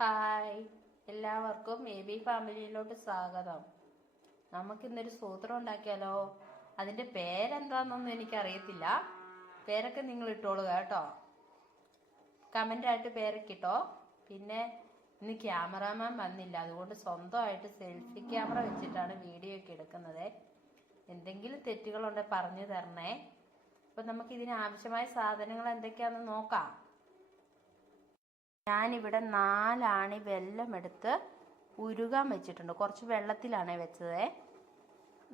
Hi, എല്ലാവർക്കും baby ഫാമിലിയിലോട്ട് സ്വാഗതം. നമുക്കിന്നൊരു സൂത്രം ഉണ്ടാക്കിയാലോ? അതിന്റെ പേരെന്താണെന്നൊന്നും എനിക്കറിയത്തില്ല. പേരൊക്കെ നിങ്ങൾ ഇട്ടോളുക കേട്ടോ. കമൻ്റായിട്ട് പേരൊക്കെ ഇട്ടോ. പിന്നെ ഇന്ന് ക്യാമറാമാൻ വന്നില്ല, അതുകൊണ്ട് സ്വന്തമായിട്ട് സെൽഫി ക്യാമറ വെച്ചിട്ടാണ് വീഡിയോ ഒക്കെ എടുക്കുന്നത്. എന്തെങ്കിലും തെറ്റുകളുണ്ടെങ്കിൽ പറഞ്ഞു തരണേ. അപ്പം നമുക്കിതിന് ആവശ്യമായ സാധനങ്ങൾ എന്തൊക്കെയാണെന്ന് നോക്കാം. ഞാനിവിടെ 4 ആണി വെല്ലം എടുത്ത് ഉരുകാൻ വെച്ചിട്ടുണ്ട്. കുറച്ച് വെള്ളത്തിലാണ് വെച്ചത്.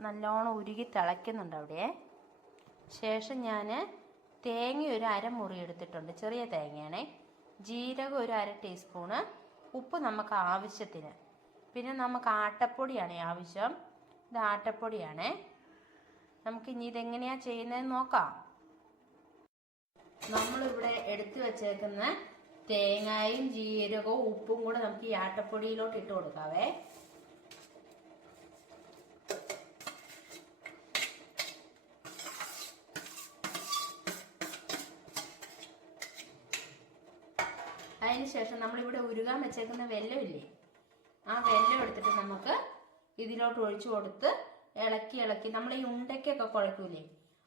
നല്ലോണം ഉരുകി തിളയ്ക്കുന്നുണ്ട് അവിടെ. ശേഷം ഞാൻ തേങ്ങ ഒരു അരമുറി എടുത്തിട്ടുണ്ട്, ചെറിയ തേങ്ങയാണേ. ജീരകം ഒരു 1/2 ടീസ്പൂണ്, ഉപ്പ് നമുക്ക് ആവശ്യത്തിന്. പിന്നെ നമുക്ക് ആട്ടപ്പൊടിയാണ് ആവശ്യം. ഇത് ആട്ടപ്പൊടിയാണേ. നമുക്കിനി ഇതെങ്ങനെയാണ് ചെയ്യുന്നതെന്ന് നോക്കാം. നമ്മളിവിടെ എടുത്തു വച്ചേക്കുന്ന തേങ്ങയും ജീരകവും ഉപ്പും കൂടെ നമുക്ക് ഈ ആട്ടപ്പൊടിയിലോട്ട് ഇട്ട് കൊടുക്കാവേ. അതിനുശേഷം നമ്മളിവിടെ ഉരുകാൻ വെച്ചേക്കുന്ന വെല്ലമില്ലേ, ആ വെല്ലം എടുത്തിട്ട് നമുക്ക് ഇതിലോട്ട് ഒഴിച്ചു കൊടുത്ത് ഇളക്കി ഇളക്കി നമ്മൾ ഈ ഉണ്ടയ്ക്കൊക്കെ കുഴക്കൂലേ,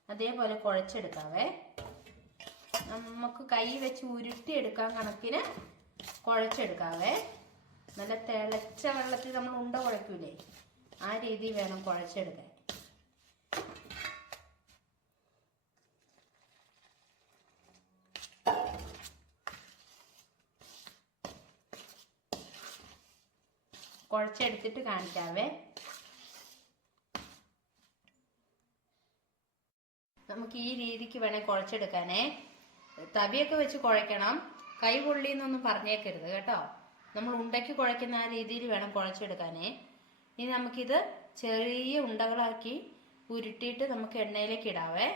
അതേപോലെ കുഴച്ചെടുക്കാവേ. നമുക്ക് കൈ വെച്ച് ഉരുട്ടിയെടുക്കാൻ കണക്കിന് കുഴച്ചെടുക്കാവേ. നല്ല തിളച്ച വെള്ളത്തിൽ നമ്മൾ ഉണ്ട കുഴക്കൂലേ, ആ രീതിയിൽ വേണം കുഴച്ചെടുക്കാൻ. കുഴച്ചെടുത്തിട്ട് കാണിക്കാവേ. നമുക്ക് ഈ രീതിക്ക് വേണേൽ കുഴച്ചെടുക്കാനേ. തവിയൊക്കെ വെച്ച് കുഴക്കണം, കൈ പൊള്ളിന്നൊന്നും പറഞ്ഞേക്കരുത് കേട്ടോ. നമ്മൾ ഉണ്ടയ്ക്ക് കുഴക്കുന്ന ആ രീതിയിൽ വേണം കുഴച്ചെടുക്കാനേ. ഇനി നമുക്കിത് ചെറിയ ഉണ്ടകളാക്കി ഉരുട്ടിയിട്ട് നമുക്ക് എണ്ണയിലേക്ക് ഇടാവേ.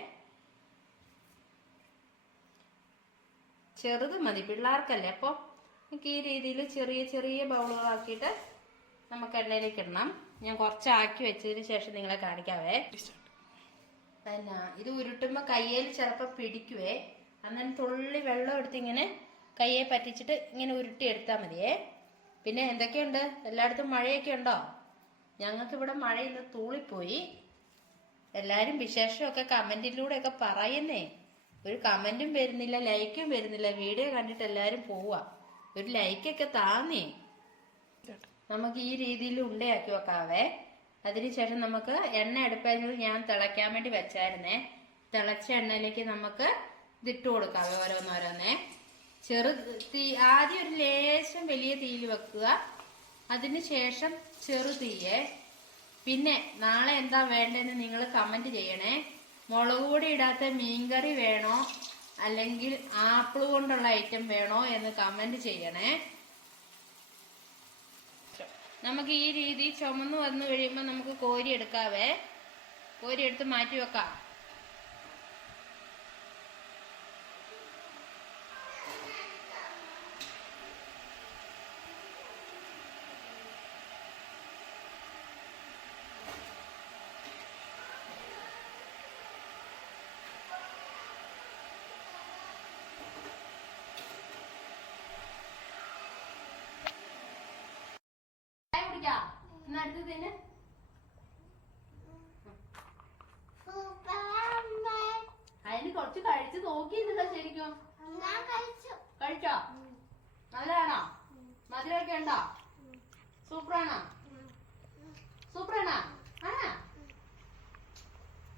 ചെറുത് മതി, പിള്ളേർക്കല്ലേ. അപ്പോൾ നമുക്ക് ഈ രീതിയിൽ ചെറിയ ചെറിയ ബൗളുകളാക്കിയിട്ട് നമുക്ക് എണ്ണയിലേക്ക് ഇടണം. ഞാൻ കുറച്ചാക്കി വെച്ചതിന് ശേഷം നിങ്ങളെ കാണിക്കാവേ. പിന്നെ ഇത് ഉരുട്ടുമ്പോൾ കയ്യിൽ ചിലപ്പോൾ പിടിക്കുവേ. അന്നേരം തുള്ളി വെള്ളം എടുത്ത് ഇങ്ങനെ കയ്യെ പറ്റിച്ചിട്ട് ഇങ്ങനെ ഉരുട്ടി എടുത്താൽ മതിയേ. പിന്നെ എന്തൊക്കെയുണ്ട്, എല്ലായിടത്തും മഴയൊക്കെ ഉണ്ടോ? ഞങ്ങൾക്കിവിടെ മഴ ഇന്ന് തൂളിപ്പോയി. എല്ലാവരും വിശേഷമൊക്കെ കമൻറ്റിലൂടെയൊക്കെ പറയുന്നേ. ഒരു കമൻറ്റും വരുന്നില്ല, ലൈക്കും വരുന്നില്ല. വീഡിയോ കണ്ടിട്ട് എല്ലാവരും പോവുക. ഒരു ലൈക്കൊക്കെ താന്നേ. നമുക്ക് ഈ രീതിയിൽ ഉണ്ടയാക്കി വെക്കാവേ. അതിനുശേഷം നമുക്ക് എണ്ണ അടുപ്പയിൽ ഞാൻ തിളയ്ക്കാൻ വേണ്ടി വെച്ചായിരുന്നേ. തിളച്ച എണ്ണയിലേക്ക് നമുക്ക് ഇതിട്ട് കൊടുക്കാവേ ഓരോന്നോരോന്നേ. തീ ആദ്യം ഒരു ലേശം വലിയ തീയിൽ വെക്കുക, അതിനുശേഷം ചെറു തീയെ. പിന്നെ നാളെ എന്താ വേണ്ടതെന്ന് നിങ്ങൾ കമന്റ് ചെയ്യണേ. മുളക് പൊടി ഇടാത്ത മീൻകറി വേണോ അല്ലെങ്കിൽ ആപ്പിൾ കൊണ്ടുള്ള ഐറ്റം വേണോ എന്ന് കമന്റ് ചെയ്യണേ. നമുക്ക് ഈ രീതി ചുമന്ന് വന്നു കഴിയുമ്പോൾ നമുക്ക് കോരി എടുക്കാവേ. കോരി എടുത്ത് മാറ്റി വെക്കാം. അടുത്തതിന് അതിന് കുറച്ച് കഴിച്ച് നോക്കിയിരുന്നില്ല ശരിക്കും. കഴിച്ചോ? നല്ലതാണോ? മധുരമൊക്കെ ഉണ്ടോ? സൂപ്പറാണോ? സൂപ്പറാണോ? ആ,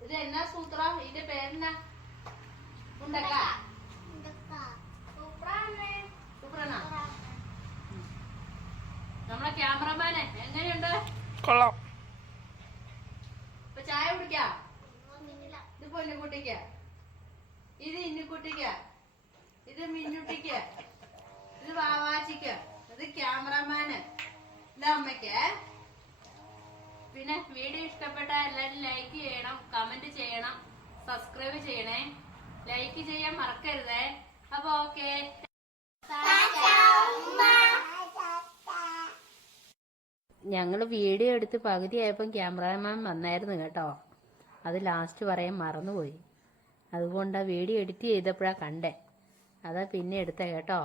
ഇത് എന്നാ സൂത്രം? ഇതിന്റെ പേരെന്നാ? ഉണ്ടക്ക. സൂപ്പറാണോ? നമ്മളെ ക്യാമറമാനെ എങ്ങനെയുണ്ട്? കൊള്ളാം. ഇപ്പൊ ചായ കുടിക്ക. ഇത് പൊന്നുകുട്ടിക്ക്, ഇത് ഇന്നുകുട്ടിക്ക്, ഇത് മിന്നുട്ടിക്ക്, ഇത് വാവാച്ചിക്ക്, ഇത് ക്യാമറമാന്, ഇത് അമ്മയ്ക്ക്. പിന്നെ വീഡിയോ ഇഷ്ടപ്പെട്ട എല്ലാവരും ലൈക്ക് ചെയ്യണം, കമന്റ് ചെയ്യണം, സബ്സ്ക്രൈബ് ചെയ്യണേ. ലൈക്ക് ചെയ്യാൻ മറക്കരുതേ. അപ്പൊ ഓക്കെ. ഞങ്ങൾ വീഡിയോ എടുത്ത് പകുതിയായപ്പം ക്യാമറാമാൻ വന്നായിരുന്നു കേട്ടോ. അത് ലാസ്റ്റ് പറയാൻ മറന്നുപോയി. അതുകൊണ്ട് ആ വീഡിയോ എഡിറ്റ് ചെയ്തപ്പോഴാണ് കണ്ടേ. അതാ പിന്നെ എടുത്തേ കേട്ടോ.